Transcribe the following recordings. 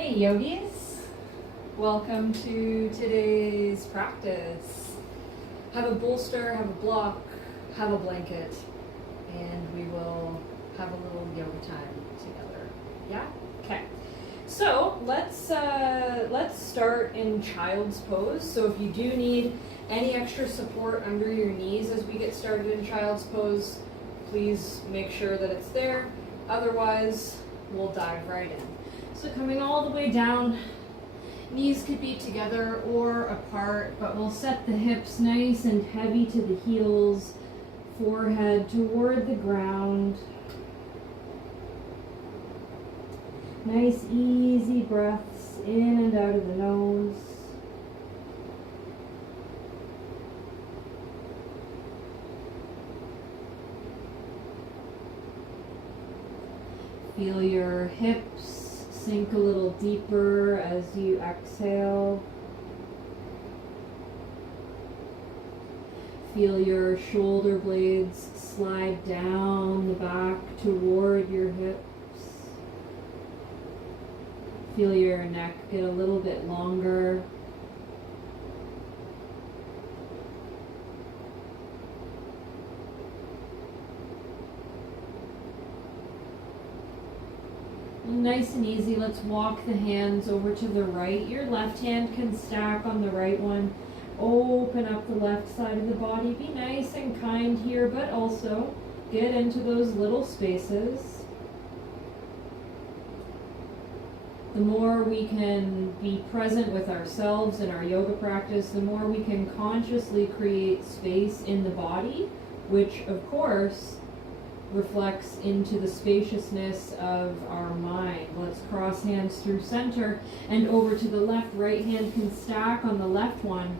Hey yogis, welcome to today's practice. Have a bolster, have a block, have a blanket, and we will have a little yoga time together. Yeah? Okay. So let's start in child's pose. So if you do need any extra support under your knees as we get started in child's pose, please make sure that it's there. Otherwise, we'll dive right in. So coming all the way down, knees could be together or apart, but we'll set the hips nice and heavy to the heels, forehead toward the ground. Nice easy breaths in and out of the nose. Feel your hips sink a little deeper as you exhale. Feel your shoulder blades slide down the back toward your hips. Feel your neck get a little bit longer. Nice and easy, let's walk the hands over to the right. Your left hand can stack on the right one. Open up the left side of the body. Be nice and kind here, but also get into those little spaces. The more we can be present with ourselves in our yoga practice, the more we can consciously create space in the body, which of course reflects into the spaciousness of our mind. Let's cross hands through center and over to the left. Right hand can stack on the left one.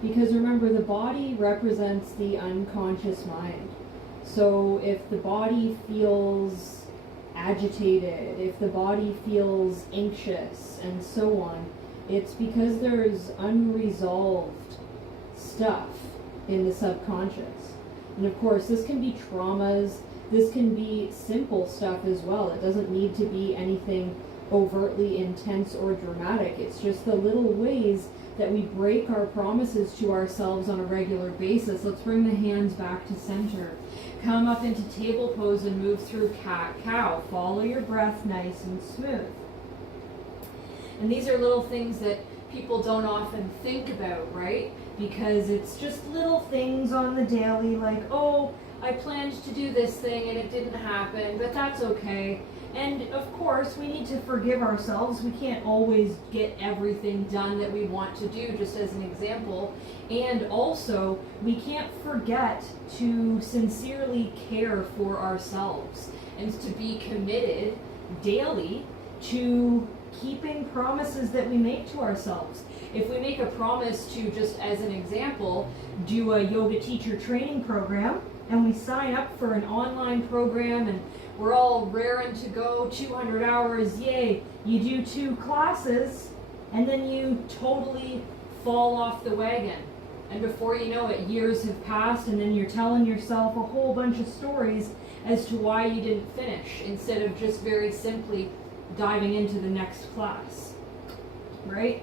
Because remember, the body represents the unconscious mind. So if the body feels agitated, if the body feels anxious and so on, it's because there's unresolved stuff in the subconscious. And of course, this can be traumas, this can be simple stuff as well. It doesn't need to be anything overtly intense or dramatic. It's just the little ways that we break our promises to ourselves on a regular basis. Let's bring the hands back to center. Come up into table pose and move through cat-cow. Follow your breath nice and smooth. And these are little things that people don't often think about, right? Because it's just little things on the daily, like, oh, I planned to do this thing and it didn't happen, but that's okay. And of course, we need to forgive ourselves. We can't always get everything done that we want to do, just as an example. And also, we can't forget to sincerely care for ourselves and to be committed daily to keeping promises that we make to ourselves. If we make a promise to, just as an example, do a yoga teacher training program, and we sign up for an online program and we're all raring to go, 200 hours, yay, you do 2 classes, and then you totally fall off the wagon. And before you know it, years have passed, and then you're telling yourself a whole bunch of stories as to why you didn't finish, instead of just very simply diving into the next class, right?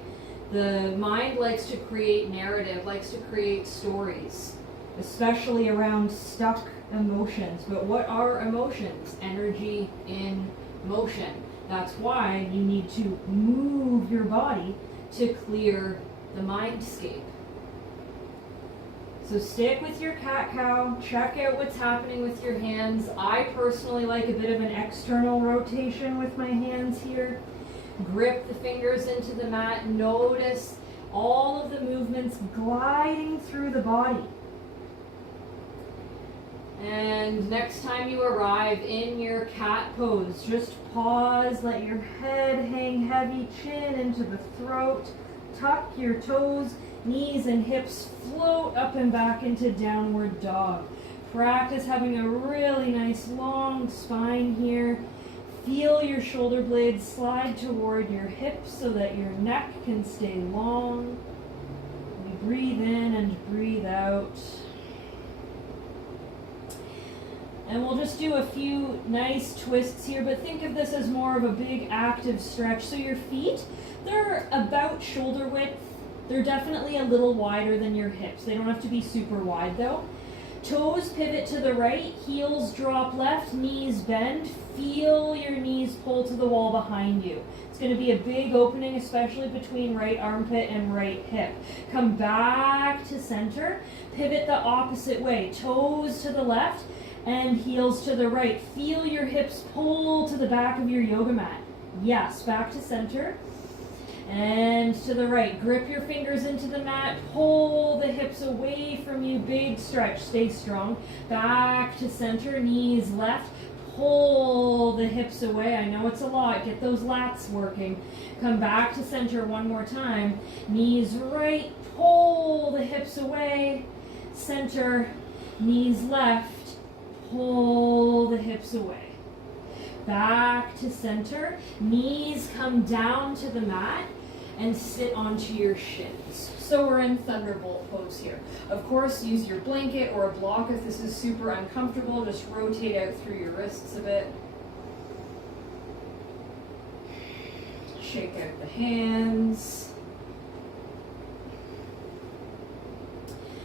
The mind likes to create narrative, likes to create stories, especially around stuck emotions. But what are emotions? Energy in motion. That's why you need to move your body to clear the mindscape. So stick with your cat-cow, check out what's happening with your hands. I personally like a bit of an external rotation with my hands here. Grip the fingers into the mat. Notice all of the movements gliding through the body. And next time you arrive in your cat pose, just pause, let your head hang heavy, chin into the throat, tuck your toes, knees and hips float up and back into downward dog. Practice having a really nice long spine here. Feel your shoulder blades slide toward your hips so that your neck can stay long. We breathe in and breathe out. And we'll just do a few nice twists here, but think of this as more of a big active stretch. So your feet, they're about shoulder width. They're definitely a little wider than your hips. They don't have to be super wide though. Toes pivot to the right, heels drop left, knees bend. Feel your knees pull to the wall behind you. It's going to be a big opening, especially between right armpit and right hip. Come back to center, pivot the opposite way. Toes to the left and heels to the right. Feel your hips pull to the back of your yoga mat. Yes, back to center. And to the right, grip your fingers into the mat, pull the hips away from you, big stretch, stay strong. Back to center, knees left, pull the hips away. I know it's a lot, get those lats working. Come back to center one more time, knees right, pull the hips away. Center, knees left, pull the hips away. Back to center, knees come down to the mat and sit onto your shins. So we're in thunderbolt pose here. Of course, use your blanket or a block if this is super uncomfortable. Just rotate out through your wrists a bit. Shake out the hands.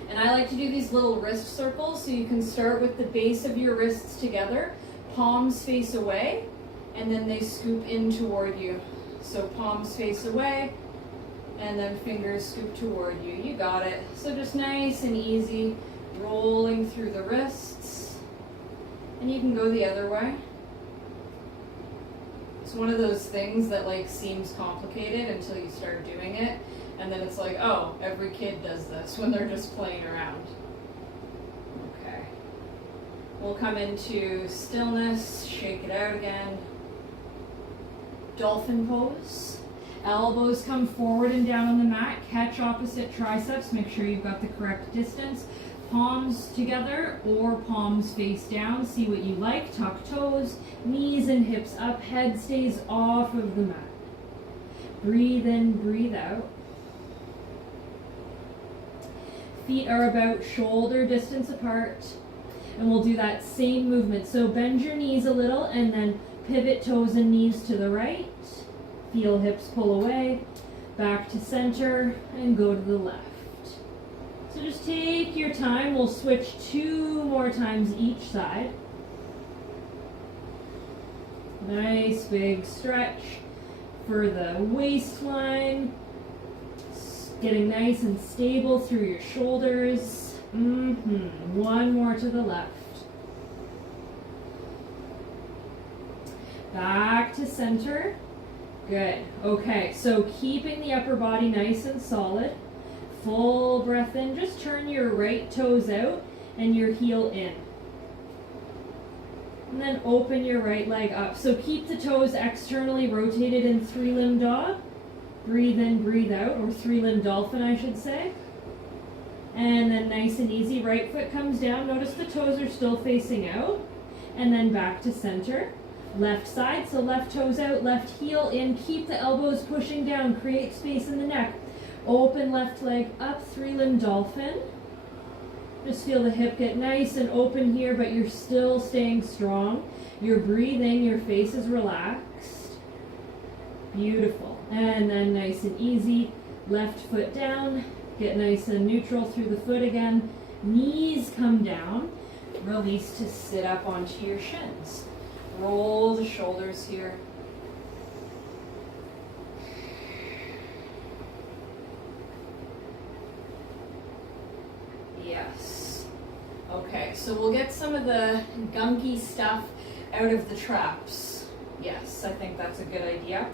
And I like to do these little wrist circles, so you can start with the base of your wrists together. Palms face away, and then they scoop in toward you. So palms face away, and then fingers scoop toward you. You got it. So just nice and easy, rolling through the wrists. And you can go the other way. It's one of those things that like seems complicated until you start doing it. And then it's like, oh, every kid does this when they're just playing around. Okay. We'll come into stillness, shake it out again. Dolphin pose. Elbows come forward and down on the mat. Catch opposite triceps. Make sure you've got the correct distance. Palms together or palms face down. See what you like. Tuck toes, knees and hips up. Head stays off of the mat. Breathe in, breathe out. Feet are about shoulder distance apart. And we'll do that same movement. So bend your knees a little and then pivot toes and knees to the right. Feel hips pull away. Back to center and go to the left. So just take your time. We'll switch 2 more times each side. Nice big stretch for the waistline. Getting nice and stable through your shoulders. One more to the left. Back to center. Good. Okay, so keeping the upper body nice and solid. Full breath in. Just turn your right toes out and your heel in. And then open your right leg up. So keep the toes externally rotated in 3-limb dog. Breathe in, breathe out, or 3-limb dolphin, I should say. And then nice and easy, right foot comes down. Notice the toes are still facing out. And then back to center. Left side, so left toes out, left heel in. Keep the elbows pushing down, create space in the neck. Open left leg up, 3-limb dolphin. Just feel the hip get nice and open here, but you're still staying strong. You're breathing, your face is relaxed. Beautiful. And then nice and easy, left foot down. Get nice and neutral through the foot again. Knees come down. Release to sit up onto your shins. Roll the shoulders here. Yes. Okay, so we'll get some of the gunky stuff out of the traps. Yes, I think that's a good idea.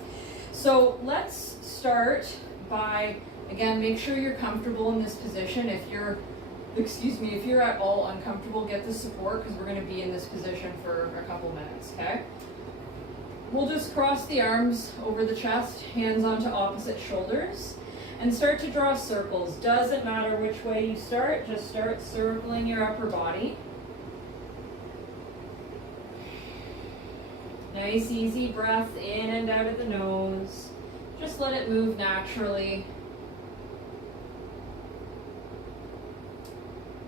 So let's start by, again, make sure you're comfortable in this position. If you're at all uncomfortable, get the support because we're going to be in this position for a couple minutes, okay? We'll just cross the arms over the chest, hands onto opposite shoulders, and start to draw circles. Doesn't matter which way you start, just start circling your upper body. Nice, easy breath in and out of the nose. Just let it move naturally.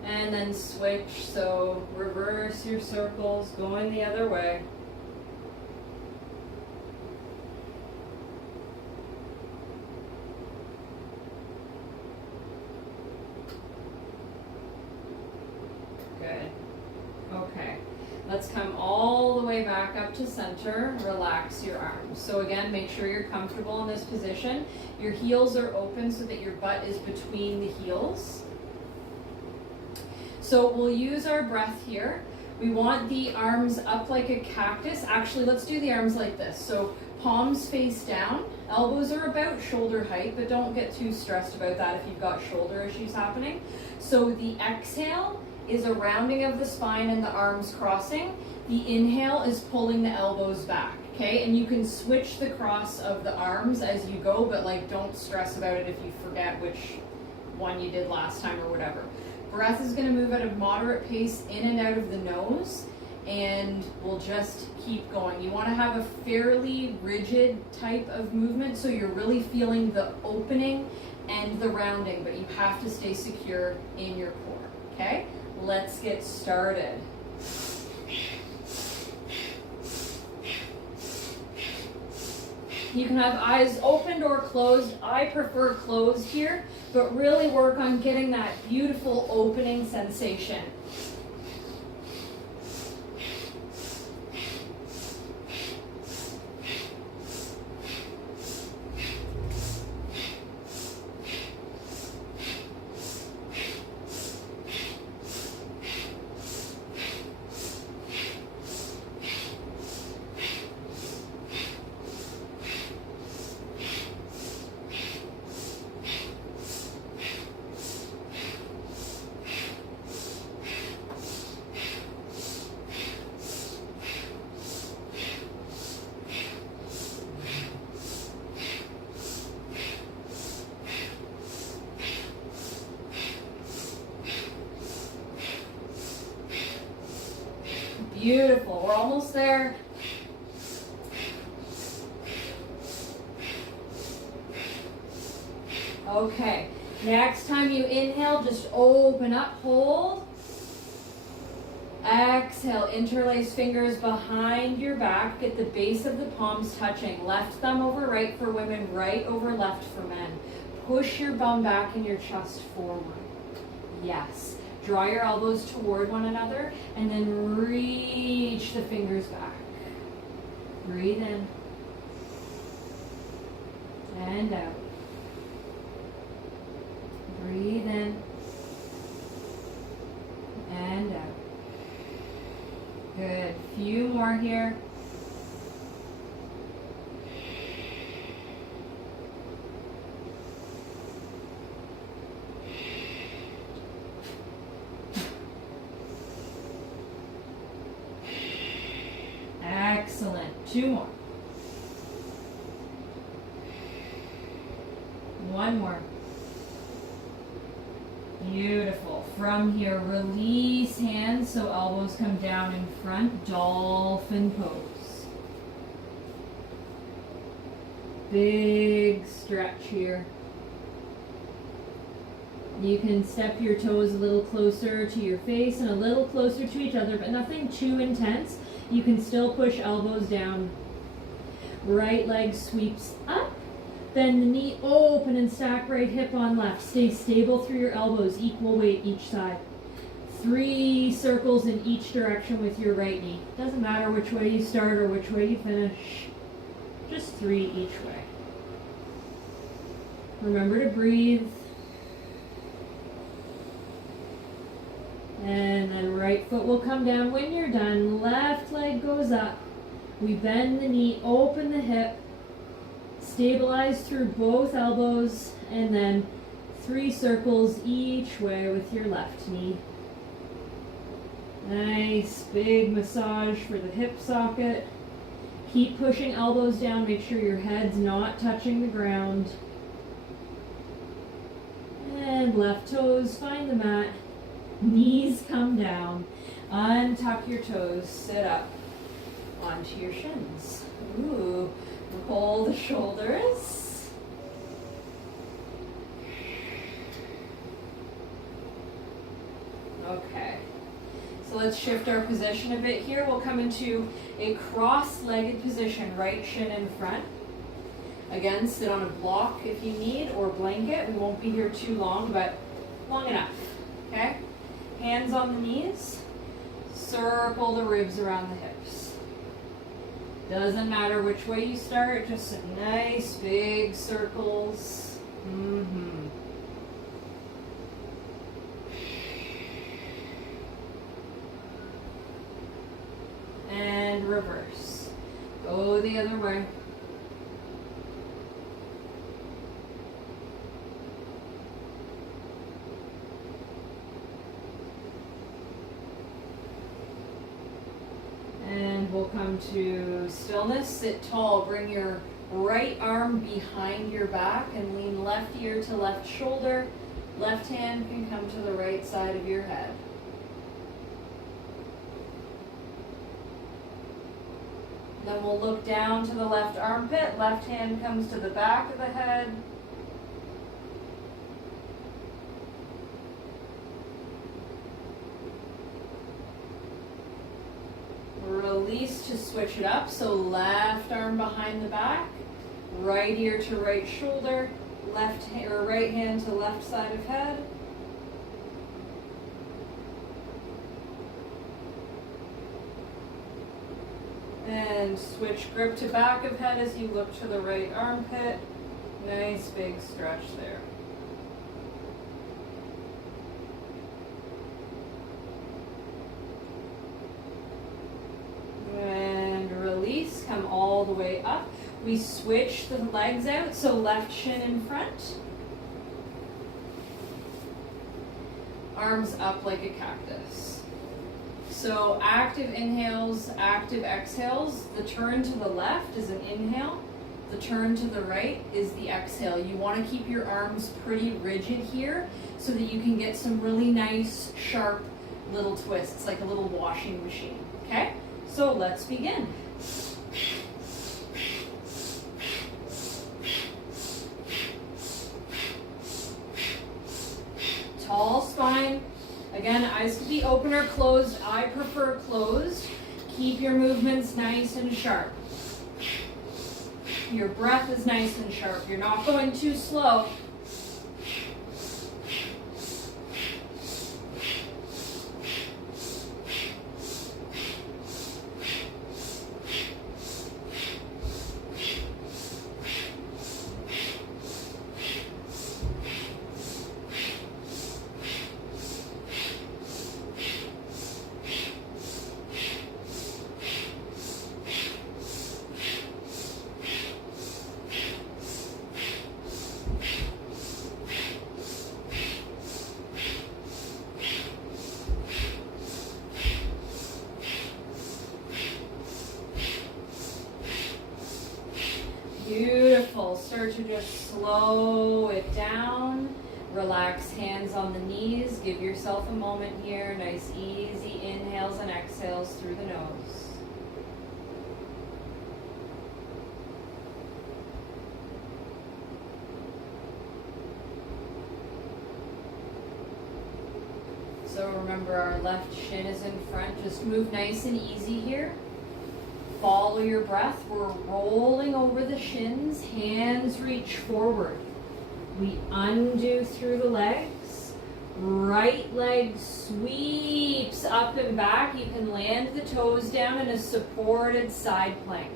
And then switch, so reverse your circles, going the other way. Good. Okay. Let's come all the way back up to center. Relax your arms. So again, make sure you're comfortable in this position. Your heels are open so that your butt is between the heels. So we'll use our breath here. We want the arms up like a cactus. Actually, let's do the arms like this. So palms face down. Elbows are about shoulder height, but don't get too stressed about that if you've got shoulder issues happening. So the exhale is a rounding of the spine and the arms crossing. The inhale is pulling the elbows back, okay? And you can switch the cross of the arms as you go, but like don't stress about it if you forget which one you did last time or whatever. Breath is gonna move at a moderate pace in and out of the nose, and we'll just keep going. You wanna have a fairly rigid type of movement, so you're really feeling the opening and the rounding, but you have to stay secure in your core, okay? Let's get started. You can have eyes opened or closed. I prefer closed here, but really work on getting that beautiful opening sensation. Beautiful, we're almost there. Okay, next time you inhale, just open up, hold. Exhale, interlace fingers behind your back, get the base of the palms touching. Left thumb over right for women, right over left for men. Push your bum back and your chest forward. Yes. Draw your elbows toward one another and then reach the fingers back. Breathe in and out. Breathe in and out. Good. Few more here. Excellent. Two more. One more. Beautiful. From here, release hands so elbows come down in front. Dolphin pose. Big stretch here. You can step your toes a little closer to your face and a little closer to each other, but nothing too intense. You can still push elbows down. Right leg sweeps up. Bend the knee, open and stack right hip on left. Stay stable through your elbows, equal weight each side. 3 circles in each direction with your right knee. Doesn't matter which way you start or which way you finish. Just 3 each way. Remember to breathe. And then right foot will come down when you're done. Left leg goes up. We bend the knee, open the hip, stabilize through both elbows, and then 3 circles each way with your left knee. Nice big massage for the hip socket. Keep pushing elbows down. Make sure your head's not touching the ground. And left toes find the mat. Knees come down. Untuck your toes. Sit up onto your shins. Ooh. Pull the shoulders. let's shift our position a bit here. We'll come into a cross-legged position, right shin in front. Again, sit on a block if you need, or blanket. We won't be here too long, but long enough, okay? Hands on the knees, circle the ribs around the hips. Doesn't matter which way you start, just nice big circles. And reverse. Go the other way. And we'll come to stillness. Sit tall. Bring your right arm behind your back and lean left ear to left shoulder. Left hand can come to the right side of your head. Then we'll look down to the left armpit. Left hand comes to the back of the head. Release to switch it up. So left arm behind the back, right ear to right shoulder, right hand to left side of head. And switch grip to back of head as you look to the right armpit. Nice big stretch there. And release, come all the way up. We switch the legs out, so left shin in front. Arms up like a cactus. So active inhales, active exhales. The turn to the left is an inhale. The turn to the right is the exhale. You want to keep your arms pretty rigid here so that you can get some really nice, sharp little twists, like a little washing machine. Okay? So let's begin. Tall spine. Again, eyes could be open or closed. I prefer closed. Keep your movements nice and sharp. Your breath is nice and sharp. You're not going too slow. Beautiful. Start to just slow it down. Relax hands on the knees. Give yourself a moment here. Nice easy inhales and exhales through the nose. So remember, our left shin is in front. Just move nice and easy here. Follow your breath. We're rolling over the shins. Hands reach forward. We undo through the legs. Right leg sweeps up and back. You can land the toes down in a supported side plank.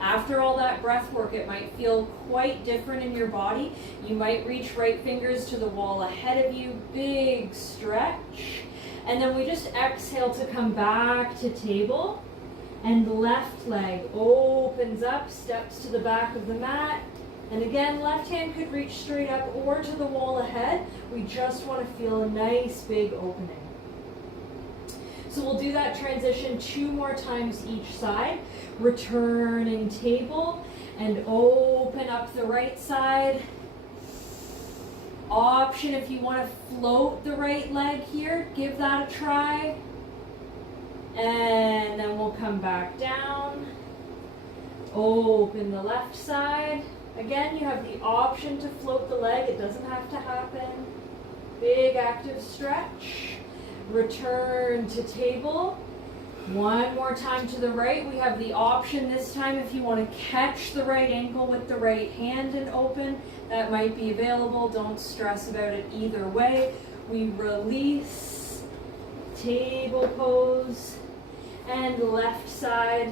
After all that breath work, it might feel quite different in your body. You might reach right fingers to the wall ahead of you. Big stretch. And then we just exhale to come back to table. And the left leg opens up, steps to the back of the mat. And again, left hand could reach straight up or to the wall ahead. We just want to feel a nice big opening. So we'll do that transition 2 more times each side. Returning table and open up the right side. Option if you want to float the right leg here, give that a try. And then we'll come back down. Open the left side. Again, you have the option to float the leg. It doesn't have to happen. Big active stretch. return to table. One more time to the right. We have the option this time if you want to catch the right ankle with the right hand and open, that might be available. Don't stress about it either way. We release, table pose, and left side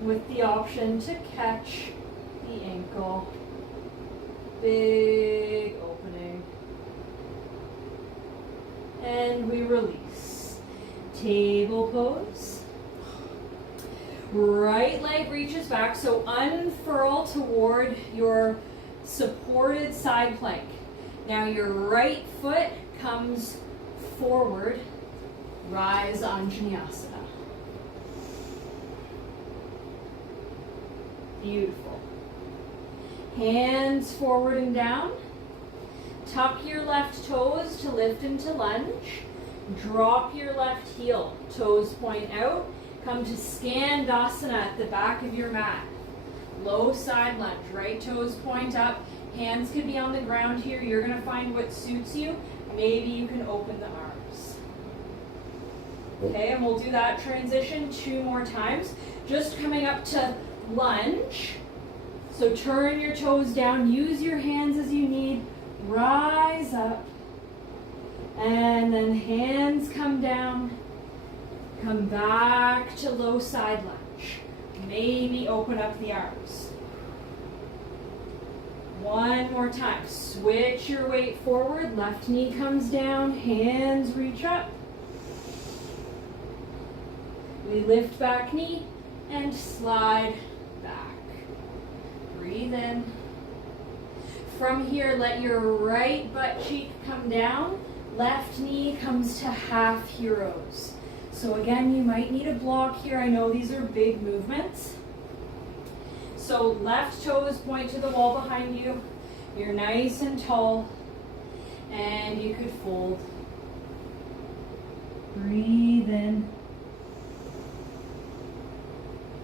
with the option to catch the ankle. Big opening. And we release. Table pose. Right leg reaches back, so unfurl toward your supported side plank. Now your right foot comes forward, rise Anjaneyasana. Beautiful. Hands forward and down. Tuck your left toes to lift into lunge. Drop your left heel, toes point out. Come to Skandasana at the back of your mat. Low side lunge, right toes point up. Hands could be on the ground here. You're going to find what suits you. Maybe you can open the arms. Okay, and we'll do that transition 2 more times. Just coming up to lunge. So turn your toes down. Use your hands as you need. Rise up. And then hands come down. Come back to low side lunge. Maybe open up the arms. One more time. Switch your weight forward. Left knee comes down. Hands reach up. We lift back knee and slide back. Breathe in. From here, let your right butt cheek come down. Left knee comes to half heroes. So again, you might need a block here. I know these are big movements. So left toes point to the wall behind you. You're nice and tall. And you could fold. Breathe in.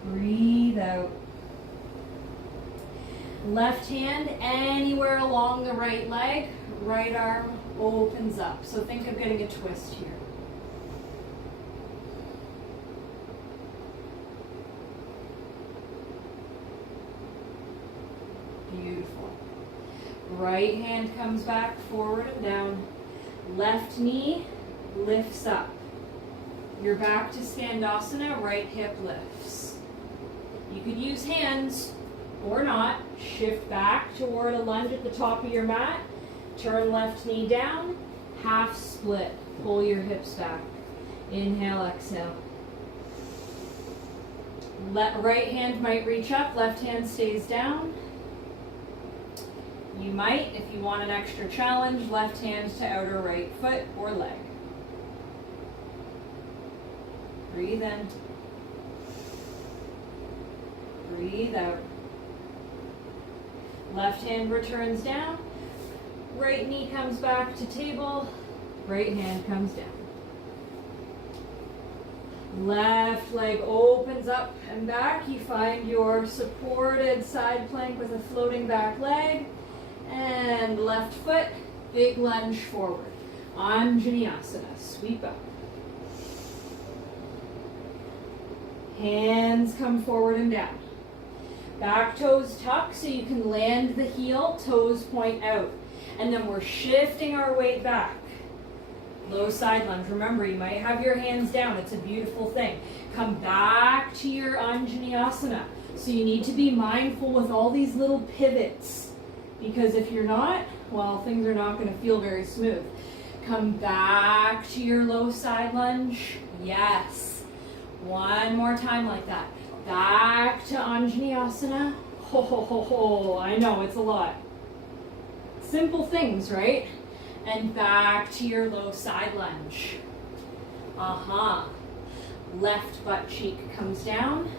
Breathe out. Left hand anywhere along the right leg. Right arm opens up. So think of getting a twist here. Beautiful. Right hand comes back, forward and down. Left knee lifts up. You're back to Skandasana, right hip lifts. You could use hands or not. Shift back toward a lunge at the top of your mat. Turn left knee down, half split. Pull your hips back. Inhale, exhale. Right hand might reach up, left hand stays down. You might, if you want an extra challenge, left hand to outer right foot or leg. Breathe in. Breathe out. Left hand returns down. Right knee comes back to table. Right hand comes down. Left leg opens up and back. You find your supported side plank with a floating back leg. And left foot, big lunge forward. Anjaneyasana, sweep up. Hands come forward and down. Back toes tuck so you can land the heel, toes point out. And then we're shifting our weight back. Low side lunge. Remember, you might have your hands down. It's a beautiful thing. Come back to your Anjaneyasana. So you need to be mindful with all these little pivots. Because if you're not, well, things are not going to feel very smooth. Come back to your low side lunge. Yes. One more time like that. Back to Anjaneyasana. Ho, ho, ho, ho. I know, it's a lot. Simple things, right? And back to your low side lunge. Left butt cheek comes down.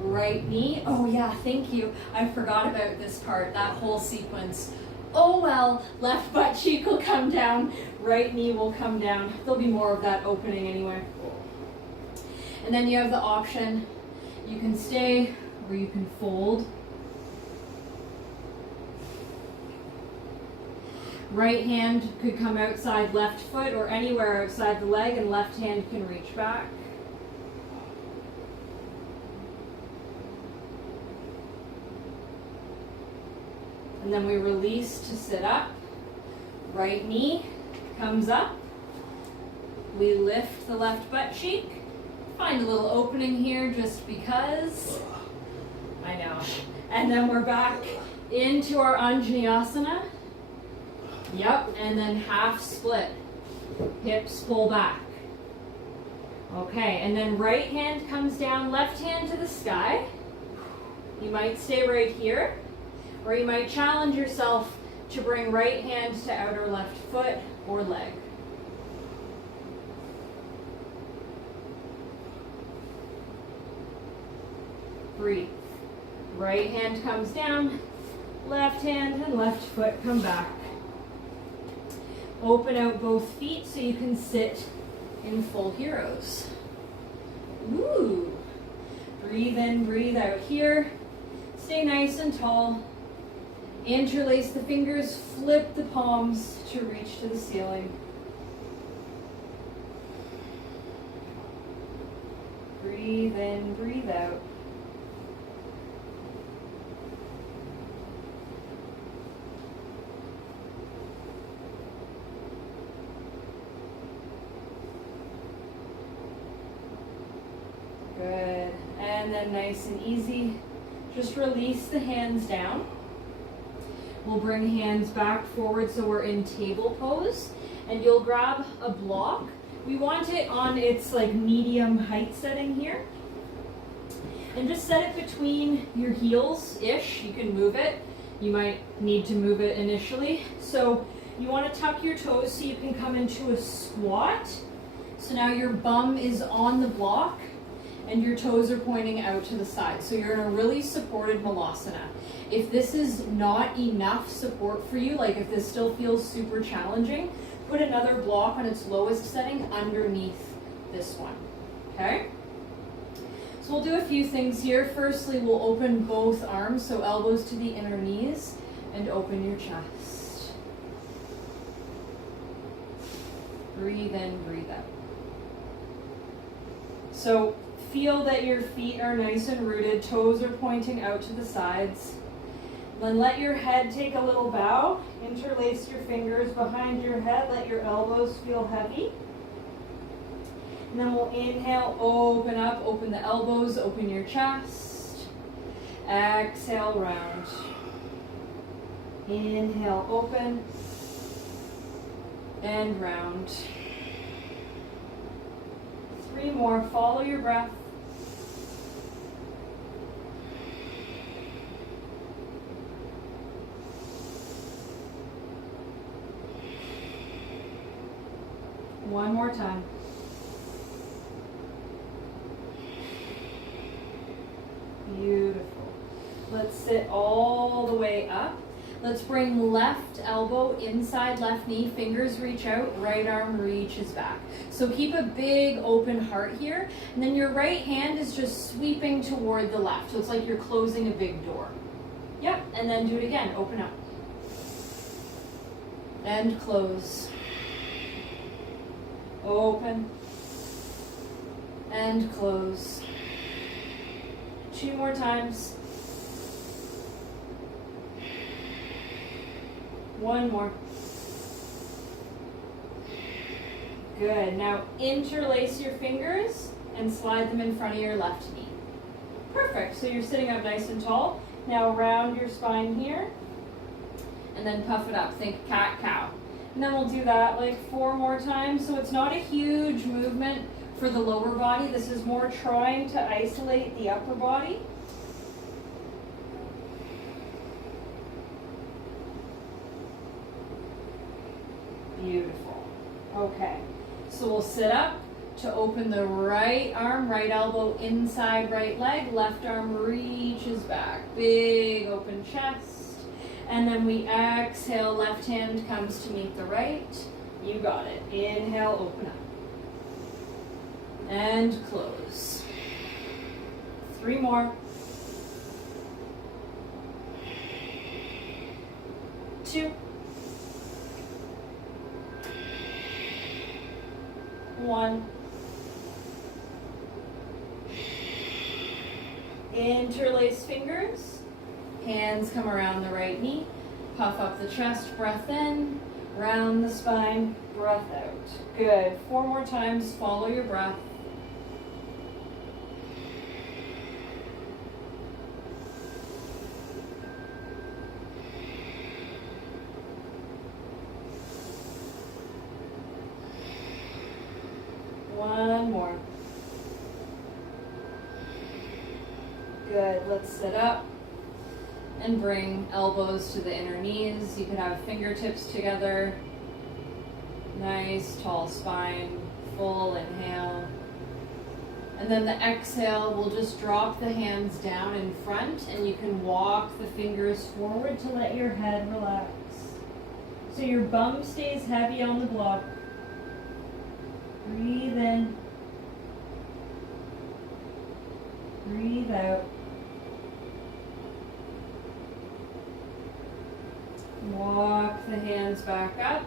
Right knee. Oh yeah, thank you. I forgot about this part, that whole sequence. Oh well, left butt cheek will come down. Right knee will come down. There'll be more of that opening anyway. And then you have the option, you can stay or you can fold. Right hand could come outside left foot or anywhere outside the leg, and left hand can reach back. And then we release to sit up. Right knee comes up. We lift the left butt cheek. Find a little opening here just because. I know. And then we're back into our Anjaneyasana. Yep, and then half split. Hips pull back. Okay, and then right hand comes down, left hand to the sky. You might stay right here, or you might challenge yourself to bring right hand to outer left foot or leg. Breathe. Right hand comes down, left hand and left foot come back. Open out both feet so you can sit in full heroes. Ooh. Breathe in, breathe out here. Stay nice and tall. Interlace the fingers, flip the palms to reach to the ceiling. Breathe in, breathe out. Good. And then nice and easy, just release the hands down. We'll bring hands back forward so we're in table pose, and you'll grab a block. We want it on its like medium height setting here. And just set it between your heels-ish. You can move it. You might need to move it initially. So you want to tuck your toes so you can come into a squat. So now your bum is on the block and your toes are pointing out to the side. So you're in a really supported Malasana. If this is not enough support for you, like if this still feels super challenging, put another block on its lowest setting underneath this one, okay? So we'll do a few things here. Firstly, we'll open both arms, so elbows to the inner knees, and open your chest. Breathe in, breathe out. So feel that your feet are nice and rooted, toes are pointing out to the sides. Then let your head take a little bow. Interlace your fingers behind your head. Let your elbows feel heavy. And then we'll inhale, open up, open the elbows, open your chest. Exhale, round. Inhale, open. And round. 3 more, follow your breath. One more time. Beautiful. Let's sit all the way up. Let's bring left elbow inside left knee, fingers reach out, right arm reaches back. So keep a big open heart here, and then your right hand is just sweeping toward the left. So it's like you're closing a big door. Yep, and then do it again, open up. And close. Open. And close. 2 more times. 1 more. Good. Now interlace your fingers and slide them in front of your left knee. Perfect. So you're sitting up nice and tall. Now round your spine here and then puff it up. Think cat-cow. And then we'll do that like 4 more times. So it's not a huge movement for the lower body. This is more trying to isolate the upper body. Beautiful. Okay, so we'll sit up to open the right arm, right elbow inside right leg, left arm reaches back, big open chest, and then we exhale, left hand comes to meet the right. You got it. Inhale, open up. And close. 3 more. 2. one. Interlace fingers. Hands come around the right knee. Puff up the chest, breath in. Round the spine, breath out. Good. 4 more times, follow your breath. One more. Good. Let's sit up and bring elbows to the inner knees. You could have fingertips together. Nice tall spine, full inhale. And then the exhale, we'll just drop the hands down in front and you can walk the fingers forward to let your head relax. So your bum stays heavy on the block. Breathe in. Breathe out. Walk the hands back up.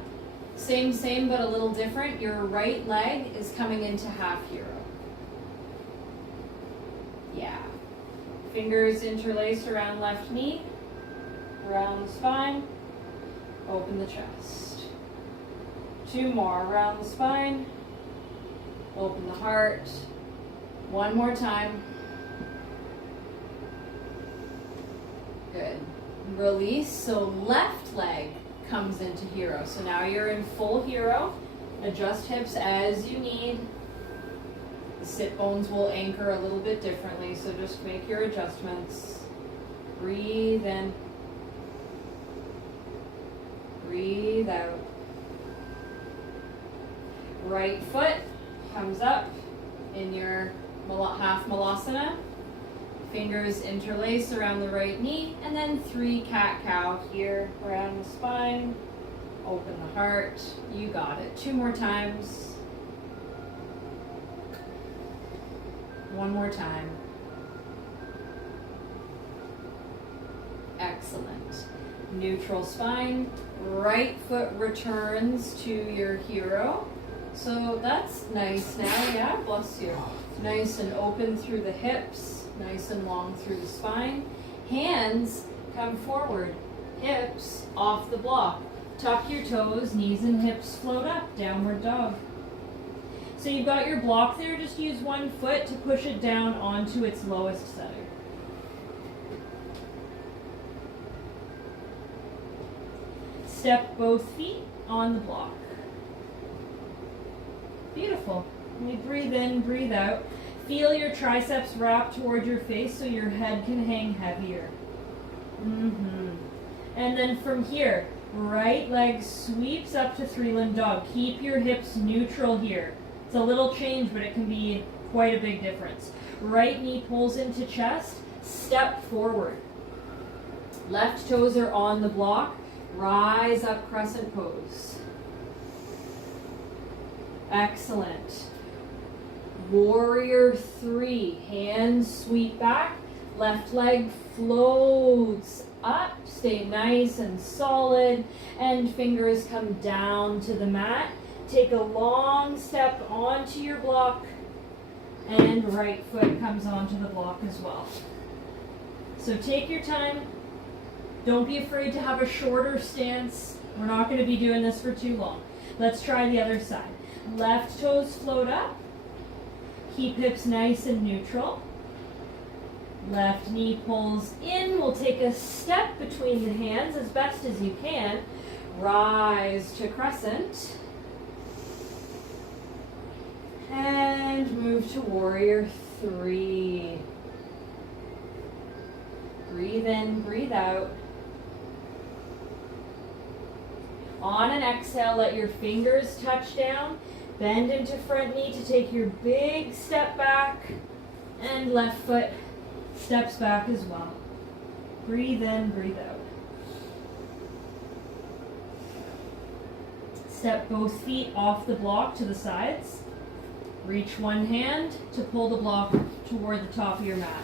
Same, but a little different. Your right leg is coming into half hero. Yeah. Fingers interlaced around left knee, around the spine, open the chest. 2 more, around the spine, open the heart. 1 more time. Good. Release, so left leg comes into hero. So now you're in full hero. Adjust hips as you need. The sit bones will anchor a little bit differently, so just make your adjustments. Breathe in. Breathe out. Right foot comes up in your half malasana. Fingers interlace around the right knee, and then 3 cat-cow here around the spine. Open the heart. You got it. 2 more times. 1 more time. Excellent. Neutral spine. Right foot returns to your hero. So that's nice now. Yeah, bless you. Nice and open through the hips. Nice and long through the spine. Hands come forward. Hips off the block. Tuck your toes, knees and hips float up. Downward dog. So you've got your block there. Just use 1 foot to push it down onto its lowest center. Step both feet on the block. Beautiful. Let me breathe in, breathe out. Feel your triceps wrap toward your face so your head can hang heavier. And then from here, right leg sweeps up to 3-limb dog. Keep your hips neutral here. It's a little change, but it can be quite a big difference. Right knee pulls into chest, step forward. Left toes are on the block. Rise up, crescent pose. Excellent. Warrior 3, hands sweep back, left leg floats up, stay nice and solid, and fingers come down to the mat. Take a long step onto your block, and right foot comes onto the block as well. So take your time. Don't be afraid to have a shorter stance. We're not going to be doing this for too long. Let's try the other side. Left toes float up. Keep hips nice and neutral. Left knee pulls in. We'll take a step between the hands as best as you can. Rise to crescent. And move to warrior 3. Breathe in, breathe out. On an exhale, let your fingers touch down. Bend into front knee to take your big step back, and left foot steps back as well. Breathe in, breathe out. Step both feet off the block to the sides. Reach one hand to pull the block toward the top of your mat.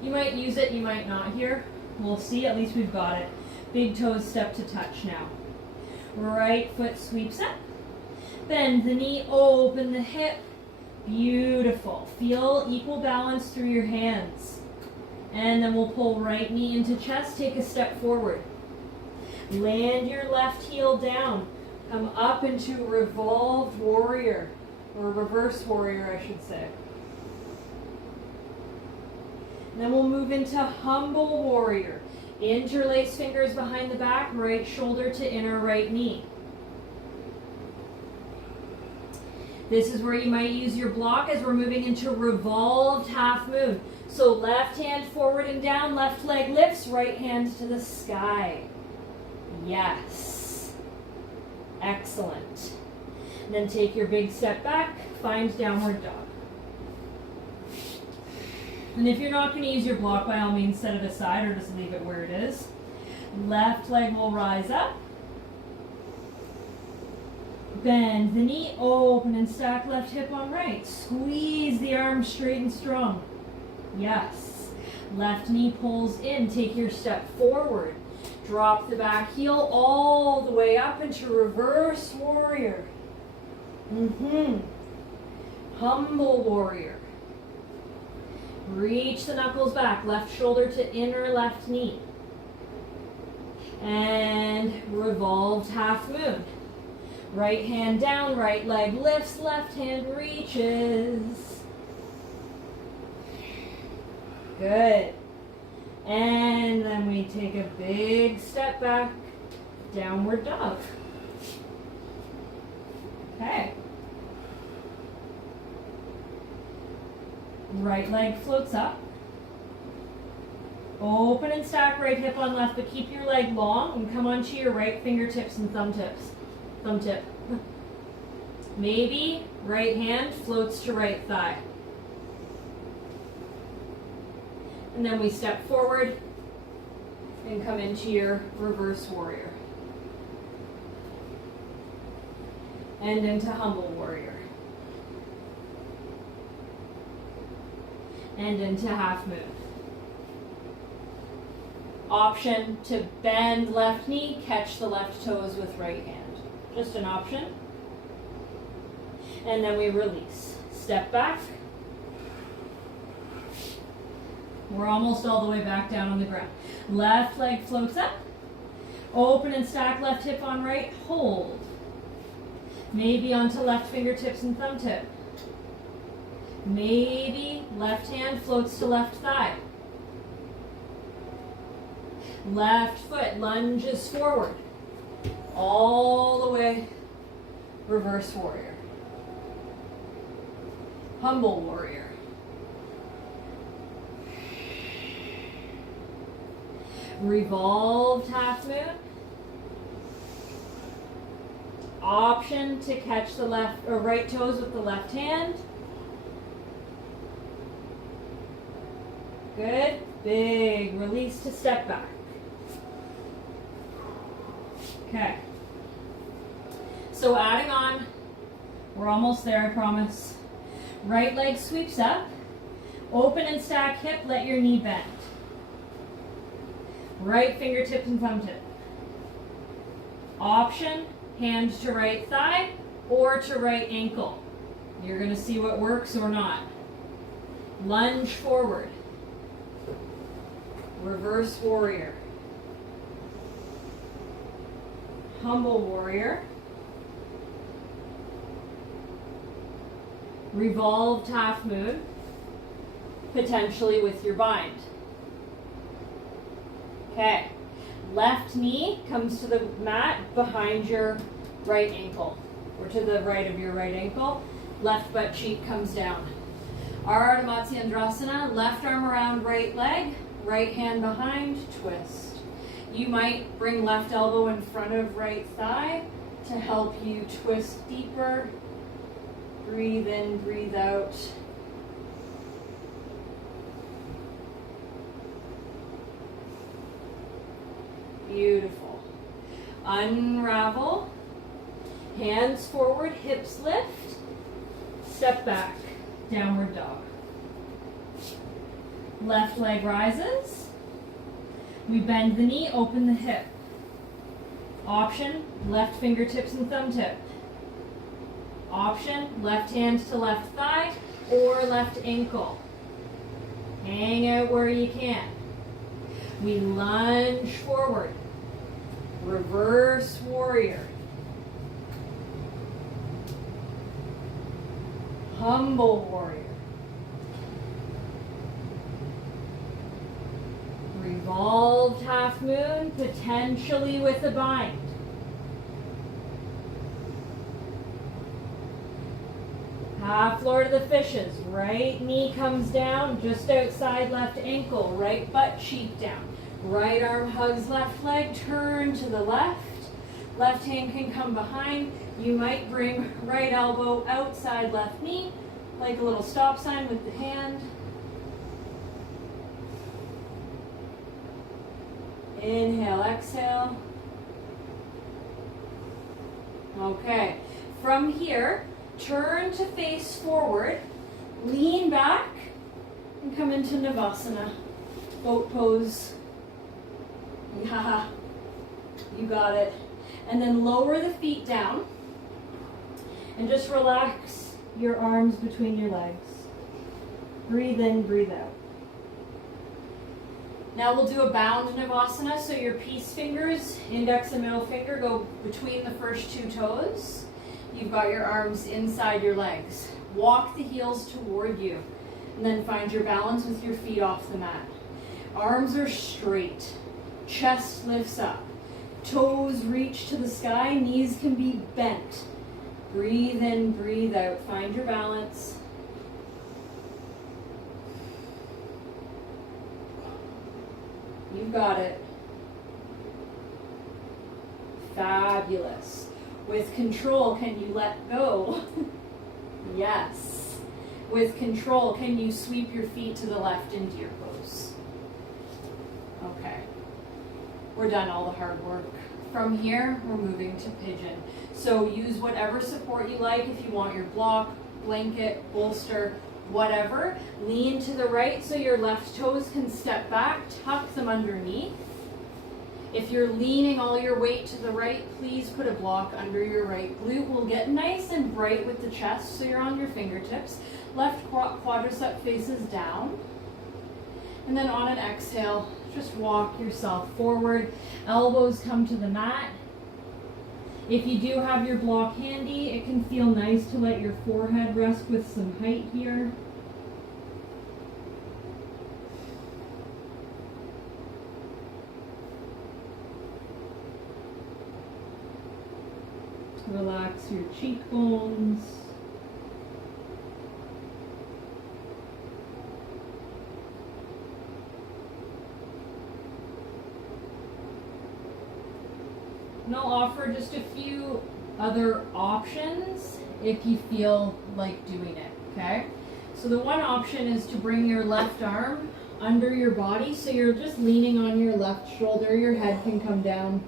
You might use it, you might not here. We'll see, at least we've got it. Big toes step to touch now. Right foot sweeps up. Bend the knee, open the hip. Beautiful. Feel equal balance through your hands. And then we'll pull right knee into chest, take a step forward. Land your left heel down. Come up into revolved warrior, or reverse warrior, I should say. And then we'll move into humble warrior. Interlace fingers behind the back, right shoulder to inner right knee. This is where you might use your block as we're moving into revolved half moon. So left hand forward and down, left leg lifts, right hand to the sky. Yes. Excellent. And then take your big step back, find downward dog. And if you're not going to use your block, by all means set it aside or just leave it where it is. Left leg will rise up. Bend the knee, open and stack left hip on right. Squeeze the arms straight and strong. Yes. Left knee pulls in, take your step forward. Drop the back heel all the way up into reverse warrior. Humble warrior. Reach the knuckles back, left shoulder to inner left knee. And revolved half moon. Right hand down, right leg lifts, left hand reaches. Good. And then we take a big step back, downward dog. Okay. Right leg floats up. Open and stack right hip on left, but keep your leg long and come onto your right fingertips and thumb tip. Maybe right hand floats to right thigh. And then we step forward and come into your reverse warrior. And into humble warrior. And into half moon. Option to bend left knee, catch the left toes with right hand. Just an option. And then we release. Step back. We're almost all the way back down on the ground. Left leg floats up. Open and stack left hip on right. Hold. Maybe onto left fingertips and thumb tip. Maybe left hand floats to left thigh. Left foot lunges forward. All the way. Reverse warrior. Humble warrior. Revolved half moon. Option to catch the left or right toes with the left hand. Good. Big release to step back. Okay. So adding on, we're almost there, I promise. Right leg sweeps up. Open and stack hip, let your knee bend. Right fingertips and thumb tip. Option, hand to right thigh or to right ankle. You're going to see what works or not. Lunge forward. Reverse warrior. Humble warrior. Revolved half moon, potentially with your bind. Okay, left knee comes to the mat behind your right ankle, or to the right of your right ankle. Left butt cheek comes down. Ardha Matsyendrasana, left arm around right leg, right hand behind, twist. You might bring left elbow in front of right thigh to help you twist deeper. Breathe in, breathe out. Beautiful. Unravel. Hands forward, hips lift. Step back, downward dog. Left leg rises. We bend the knee, open the hip. Option, left fingertips and thumb tip. Option, left hand to left thigh or left ankle. Hang out where you can. We lunge forward. Reverse warrior. Humble warrior. Revolved half moon, potentially with a bind. Half Lord of the Fishes. Right knee comes down just outside left ankle. Right butt cheek down. Right arm hugs left leg. Turn to the left. Left hand can come behind. You might bring right elbow outside left knee, like a little stop sign with the hand. Inhale, exhale. Okay, from here, turn to face forward, lean back, and come into Navasana, boat pose. Yeah, you got it. And then lower the feet down, and just relax your arms between your legs. Breathe in, breathe out. Now we'll do a bound Navasana, so your peace fingers, index and middle finger, go between the first two toes. You've got your arms inside your legs. Walk the heels toward you, and then find your balance with your feet off the mat. Arms are straight, chest lifts up, toes reach to the sky, knees can be bent. Breathe in, breathe out, find your balance. You've got it. Fabulous. With control, can you let go? Yes. With control, can you sweep your feet to the left into your pose? Okay. We're done all the hard work. From here, we're moving to pigeon. So use whatever support you like. If you want your block, blanket, bolster, whatever. Lean to the right so your left toes can step back, tuck them underneath. If you're leaning all your weight to the right, please put a block under your right glute. We'll get nice and bright with the chest so you're on your fingertips. Left quadricep faces down. And then on an exhale, just walk yourself forward. Elbows come to the mat. If you do have your block handy, it can feel nice to let your forehead rest with some height here. Relax your cheekbones. And I'll offer just a few other options if you feel like doing it, okay? So the one option is to bring your left arm under your body, so you're just leaning on your left shoulder, your head can come down.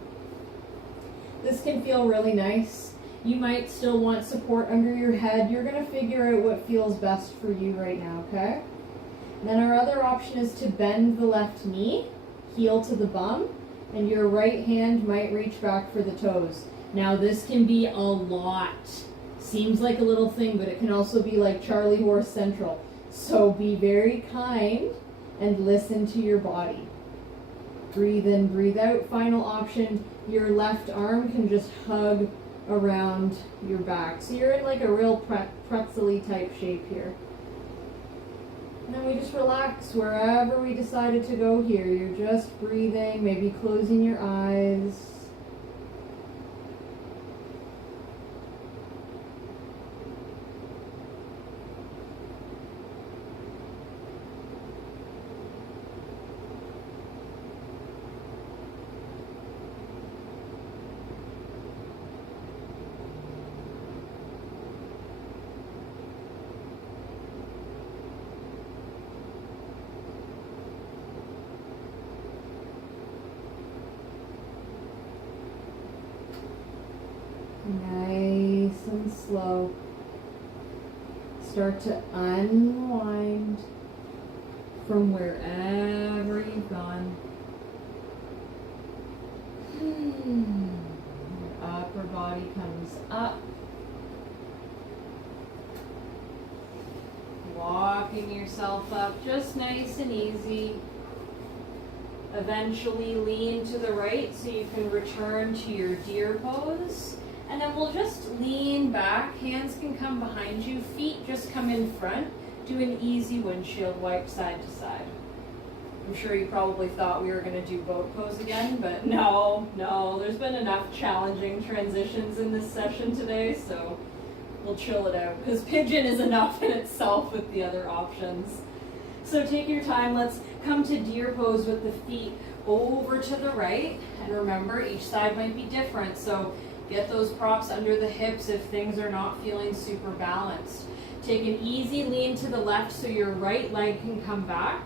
This can feel really nice. You might still want support under your head. You're gonna figure out what feels best for you right now, okay? And then our other option is to bend the left knee, heel to the bum, and your right hand might reach back for the toes. Now this can be a lot. Seems like a little thing, but it can also be like Charlie Horse Central. So be very kind and listen to your body. Breathe in, breathe out. Final option, your left arm can just hug around your back. So you're in like a real pretzel-y type shape here. And then we just relax wherever we decided to go here. You're just breathing, maybe closing your eyes. Nice and slow. Start to unwind from wherever you've gone. Your upper body comes up. walking yourself up, just nice and easy. Eventually lean to the right so you can return to your deer pose. And then we'll just lean back, hands can come behind you, feet just come in front. Do an easy windshield wipe side to side. I'm sure you probably thought we were going to do boat pose again, but no, there's been enough challenging transitions in this session today, so we'll chill it out, because pigeon is enough in itself with the other options. So take your time, let's come to deer pose with the feet over to the right, and remember each side might be different, so get those props under the hips if things are not feeling super balanced. Take an easy lean to the left so your right leg can come back.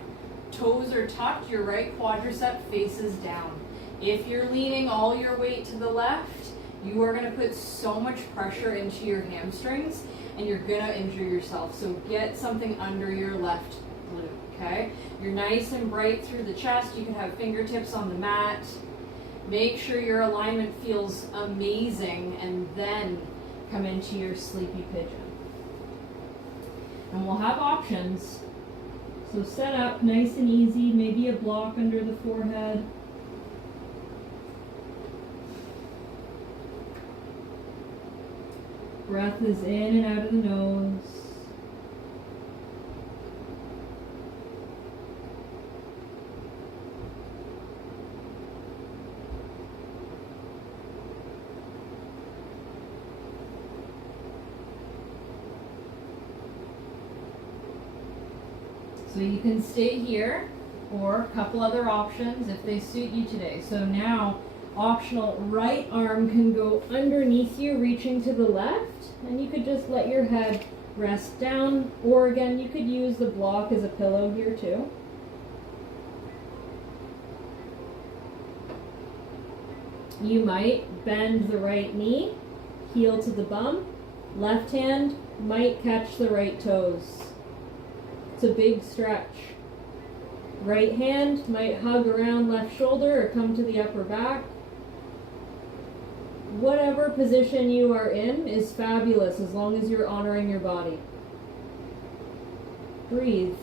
Toes are tucked, your right quadricep faces down. If you're leaning all your weight to the left, you are going to put so much pressure into your hamstrings and you're going to injure yourself. So get something under your left glute, okay? You're nice and bright through the chest. You can have fingertips on the mat. Make sure your alignment feels amazing and then come into your sleepy pigeon. And we'll have options. So set up nice and easy, maybe a block under the forehead. Breath is in and out of the nose. So you can stay here, or a couple other options if they suit you today. So now, optional, right arm can go underneath you, reaching to the left, and you could just let your head rest down, or again, you could use the block as a pillow here too. You might bend the right knee, heel to the bum, left hand might catch the right toes. It's a big stretch. Right hand might hug around left shoulder or come to the upper back. Whatever position you are in is fabulous as long as you're honoring your body. Breathe.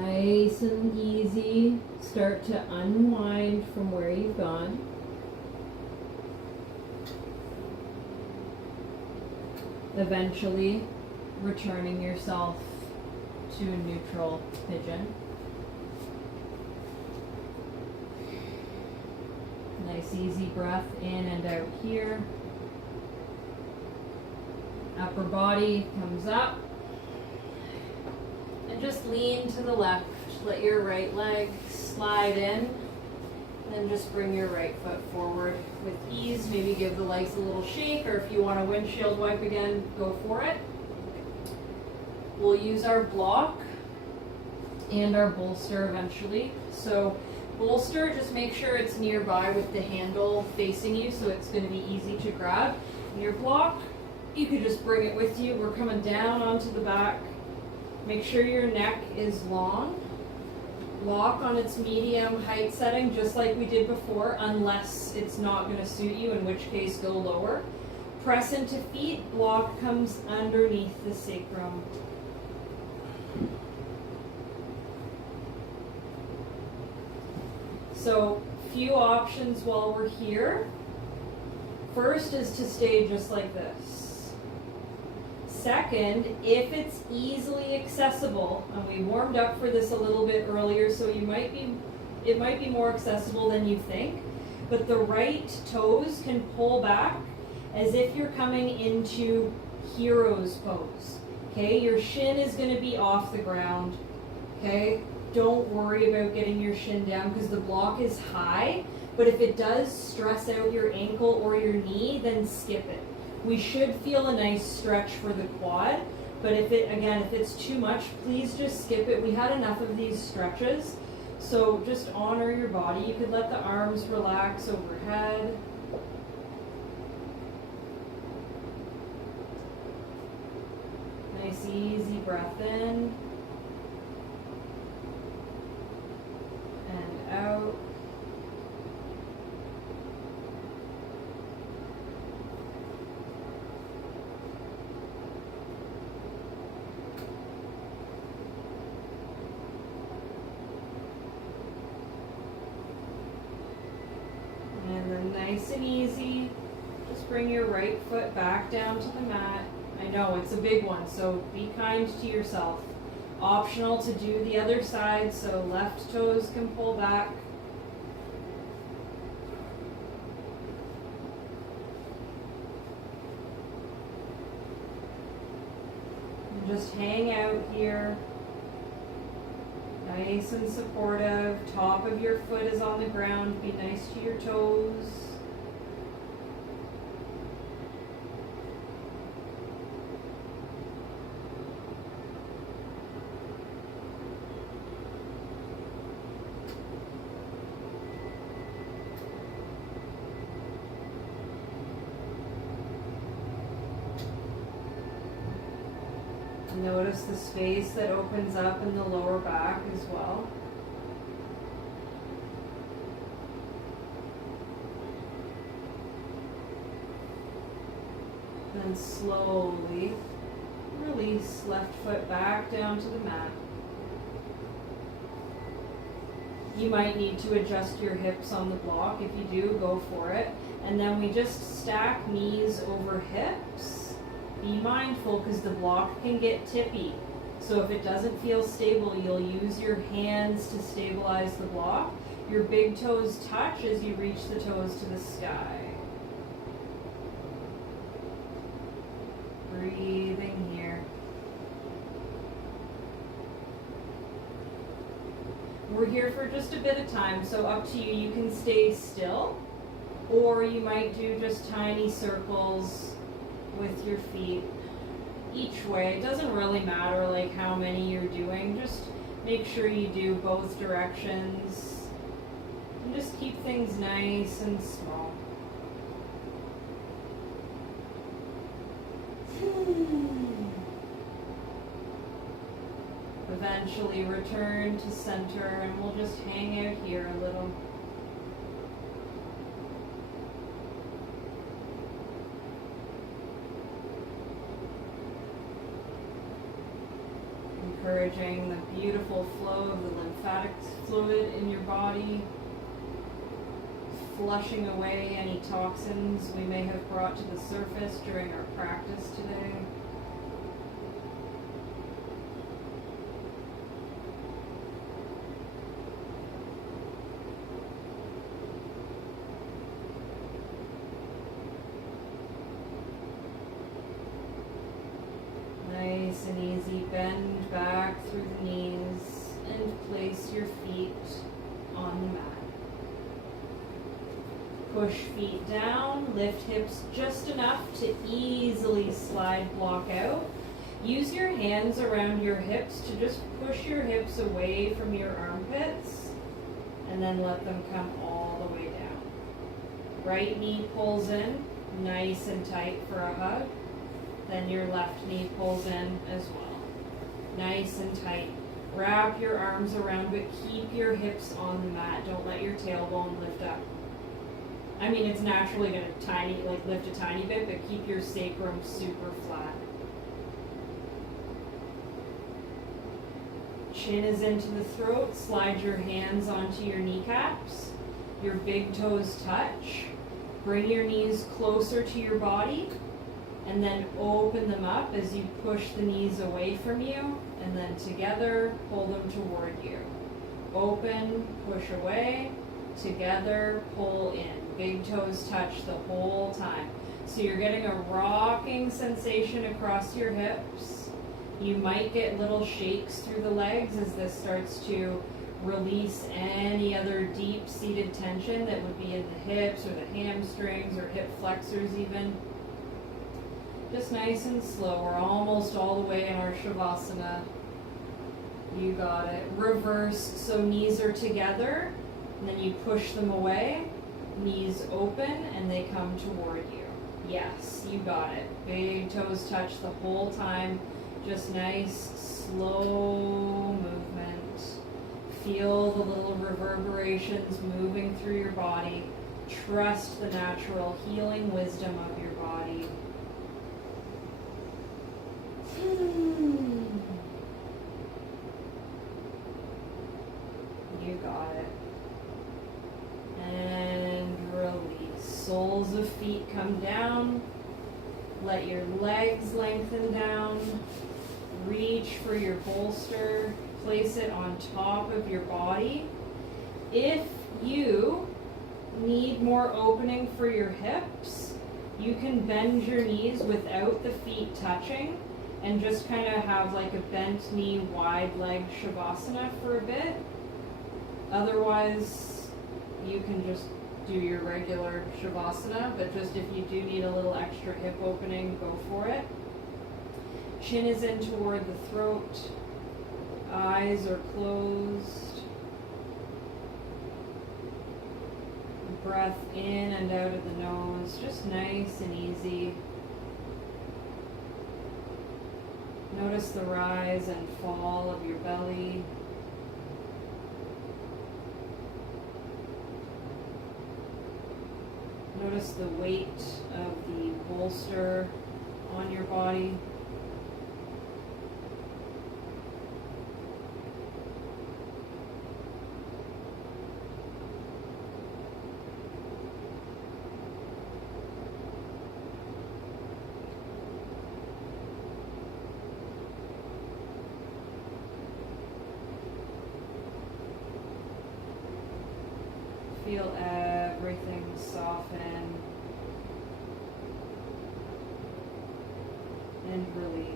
Nice and easy. Start to unwind from where you've gone. Eventually returning yourself to a neutral pigeon. Nice easy breath in and out here. Upper body comes up. And just lean to the left. Let your right leg slide in. Then just bring your right foot forward with ease. Maybe give the legs a little shake, or if you want a windshield wipe again, go for it. We'll use our block and our bolster eventually. So bolster, just make sure it's nearby with the handle facing you so it's going to be easy to grab. And your block, you could just bring it with you. We're coming down onto the back. Make sure your neck is long. Lock on its medium height setting, just like we did before, unless it's not going to suit you, in which case go lower. Press into feet, block comes underneath the sacrum. So, few options while we're here. First is to stay just like this. Second, if it's easily accessible, and we warmed up for this a little bit earlier, so it might be more accessible than you think, but the right toes can pull back as if you're coming into hero's pose. Okay, your shin is going to be off the ground. Okay, don't worry about getting your shin down because the block is high, But if it does stress out your ankle or your knee, then skip it. We should feel a nice stretch for the quad, but if it's too much, please just skip it. We had enough of these stretches, so just honor your body. You could let the arms relax overhead. Nice easy breath in and out. And then nice and easy, just bring your right foot back down to the mat. I know it's a big one, so be kind to yourself. Optional to do the other side, so left toes can pull back. And just hang out here. Nice and supportive. Top of your foot is on the ground. Be nice to your toes. Notice the space that opens up in the lower back as well. Then slowly release left foot back down to the mat. You might need to adjust your hips on the block. If you do, go for it. And then we just stack knees over hips. Be mindful because the block can get tippy. So if it doesn't feel stable, you'll use your hands to stabilize the block. Your big toes touch as you reach the toes to the sky. Breathing here. We're here for just a bit of time, so up to you. You can stay still, or you might do just tiny circles with your feet each way. It doesn't really matter like how many you're doing. Just make sure you do both directions and just keep things nice and small. Eventually return to center, and we'll just hang out here a little. Encouraging the beautiful flow of the lymphatic fluid in your body, flushing away any toxins we may have brought to the surface during our practice today. Nice and easy, bend back through the knees and place your feet on the mat. Push feet down, lift hips just enough to easily slide block out. Use your hands around your hips to just push your hips away from your armpits and then let them come all the way down. Right knee pulls in, nice and tight for a hug. Then your left knee pulls in as well. Nice and tight. Wrap your arms around, but keep your hips on the mat. Don't let your tailbone lift up. I mean, it's naturally going to lift a tiny bit, but keep your sacrum super flat. Chin is into the throat. Slide your hands onto your kneecaps. Your big toes touch. Bring your knees closer to your body. And then open them up as you push the knees away from you, and then together, pull them toward you. Open, push away, together, pull in. Big toes touch the whole time. So you're getting a rocking sensation across your hips. You might get little shakes through the legs as this starts to Release any other deep-seated tension that would be in the hips or the hamstrings or hip flexors even. Just nice and slow. We're almost all the way in our Shavasana. You got it. Reverse, so knees are together, and then you push them away. Knees open, and they come toward you. Yes, you got it. Big toes touch the whole time. Just nice, slow movement. Feel the little reverberations moving through your body. Trust the natural healing wisdom of your body. You got it. And release. Soles of feet come down. Let your legs lengthen down. Reach for your bolster. Place it on top of your body. If you need more opening for your hips, you can bend your knees without the feet touching and just kind of have like a bent knee, wide leg Shavasana for a bit. Otherwise, you can just do your regular Shavasana, but just if you do need a little extra hip opening, go for it. Chin is in toward the throat. Eyes are closed. Breath in and out of the nose, just nice and easy. Notice the rise and fall of your belly. Notice the weight of the bolster on your body. Feel everything soften and release.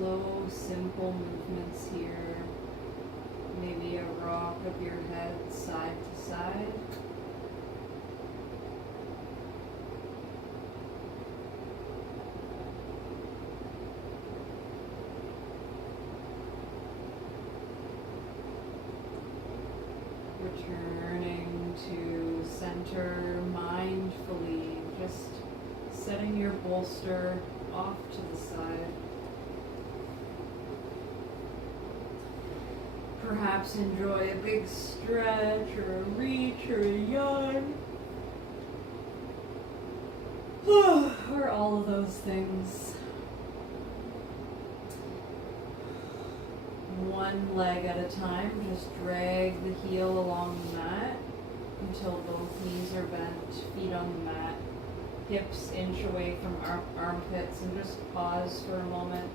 slow, simple movements here. Maybe a rock of your head side to side. Returning to center mindfully, just setting your bolster off to the side. Perhaps enjoy a big stretch or a reach or a yawn. Or all of those things. One leg at a time, just drag the heel along the mat until both knees are bent, feet on the mat, hips inch away from armpits, and just pause for a moment.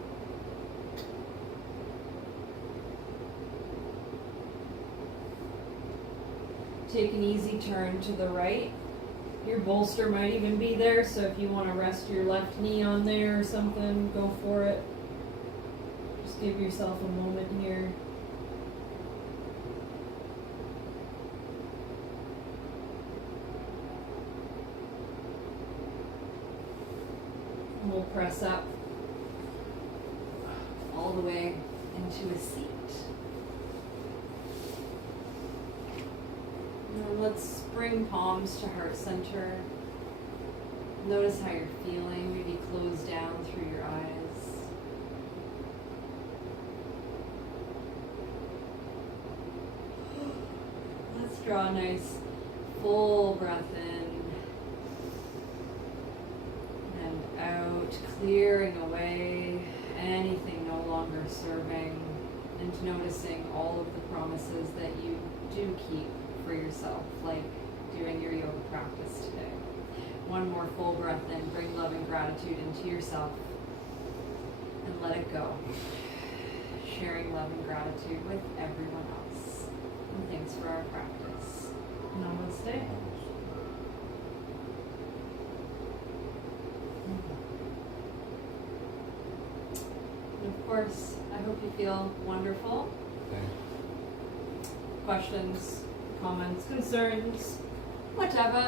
Take an easy turn to the right. Your bolster might even be there, so if you want to rest your left knee on there or something, go for it. Just give yourself a moment here. And we'll press up all the way into a seat. And let's bring palms to heart center. Notice how you're feeling. Maybe close down through your eyes. Let's draw a nice full breath in and out, clearing away anything no longer serving, and noticing all of the promises that you do keep for yourself, like doing your yoga practice today. One more full breath in, bring love and gratitude into yourself, and let it go. Sharing love and gratitude with everyone else. And thanks for our practice. Namaste. And of course, I hope you feel wonderful. Questions, comments, concerns, whatever.